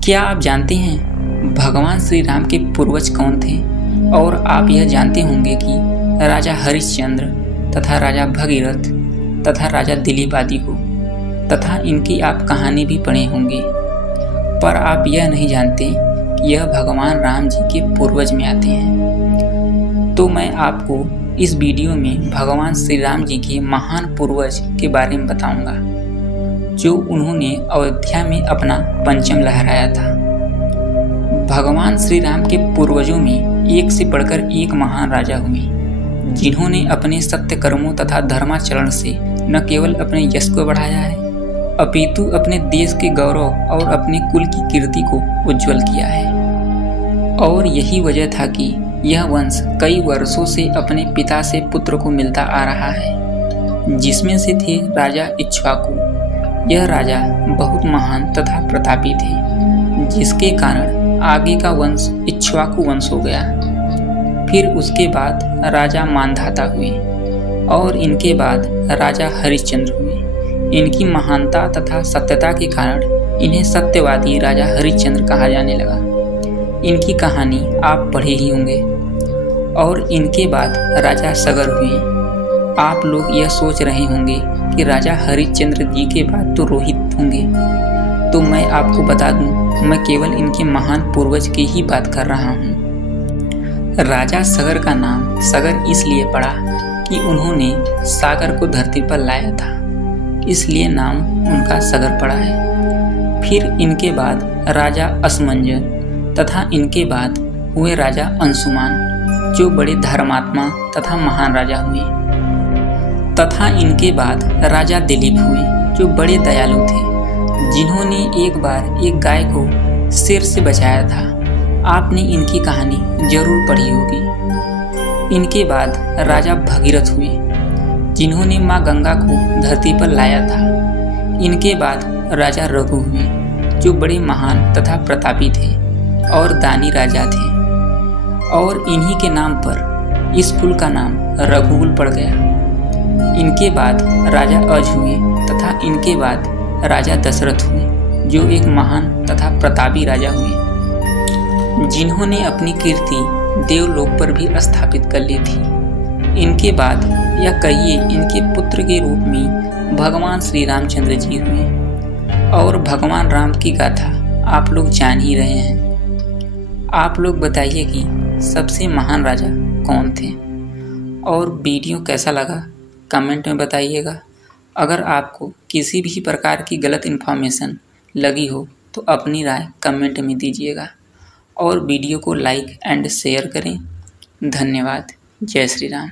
क्या आप जानते हैं भगवान श्री राम के पूर्वज कौन थे? और आप यह जानते होंगे कि राजा हरिश्चंद्र तथा राजा भगीरथ तथा राजा दिलीप आदि को तथा इनकी आप कहानी भी पढ़े होंगे, पर आप यह नहीं जानते कि यह भगवान राम जी के पूर्वज में आते हैं। तो मैं आपको इस वीडियो में भगवान श्री राम जी के महान पूर्वज के बारे में बताऊंगा, जो उन्होंने अयोध्या में अपना पंचम लहराया था। भगवान श्री राम के पूर्वजों में एक से बढ़कर एक महान राजा हुए, जिन्होंने अपने सत्य कर्मों तथा धर्माचरण से न केवल अपने यश को बढ़ाया है, अपितु अपने देश के गौरव और अपने कुल की कीर्ति को उज्जवल किया है। और यही वजह था कि यह वंश कई वर्षों से अपने पिता से पुत्र को मिलता आ रहा है, जिसमें से थे राजा इक्ष्वाकु। यह राजा बहुत महान तथा प्रतापी थे, जिसके कारण आगे का वंश इक्ष्वाकु वंश हो गया। फिर उसके बाद राजा मांधाता हुए और इनके बाद राजा हरिश्चंद्र हुए। इनकी महानता तथा सत्यता के कारण इन्हें सत्यवादी राजा हरिश्चंद्र कहा जाने लगा। इनकी कहानी आप पढ़े ही होंगे। और इनके बाद राजा सगर हुए। आप लोग यह सोच रहे होंगे कि राजा हरिश्चंद्र जी के बाद तो रोहित होंगे, तो मैं आपको बता दूं, मैं केवल इनके महान पूर्वज की ही बात कर रहा हूँ। राजा सगर का नाम सगर इसलिए पड़ा कि उन्होंने सागर को धरती पर लाया था, इसलिए नाम उनका सगर पड़ा है। फिर इनके बाद राजा असमंजन तथा इनके बाद हुए राजा अंशुमान, जो बड़े धर्मात्मा तथा महान राजा हुए। तथा इनके बाद राजा दिलीप हुए, जो बड़े दयालु थे, जिन्होंने एक बार एक गाय को शेर से बचाया था। आपने इनकी कहानी जरूर पढ़ी होगी। इनके बाद राजा भगीरथ हुए, जिन्होंने माँ गंगा को धरती पर लाया था। इनके बाद राजा रघु हुए, जो बड़े महान तथा प्रतापी थे और दानी राजा थे। और इन्हीं के नाम पर इस कुल का नाम रघुकुल पड़ गया। इनके बाद राजा अज हुए तथा इनके बाद राजा दशरथ हुए, जो एक महान तथा प्रतापी राजा हुए, जिन्होंने अपनी कीर्ति देवलोक पर भी स्थापित कर ली थी। इनके बाद या कहिए इनके पुत्र के रूप में भगवान श्री रामचंद्र जी हुए। और भगवान राम की गाथा आप लोग जान ही रहे हैं। आप लोग बताइए कि सबसे महान राजा कौन थे? और वीडियो कैसा लगा कमेंट में बताइएगा। अगर आपको किसी भी प्रकार की गलत इन्फॉर्मेशन लगी हो तो अपनी राय कमेंट में दीजिएगा और वीडियो को लाइक एंड शेयर करें। धन्यवाद। जय श्री राम।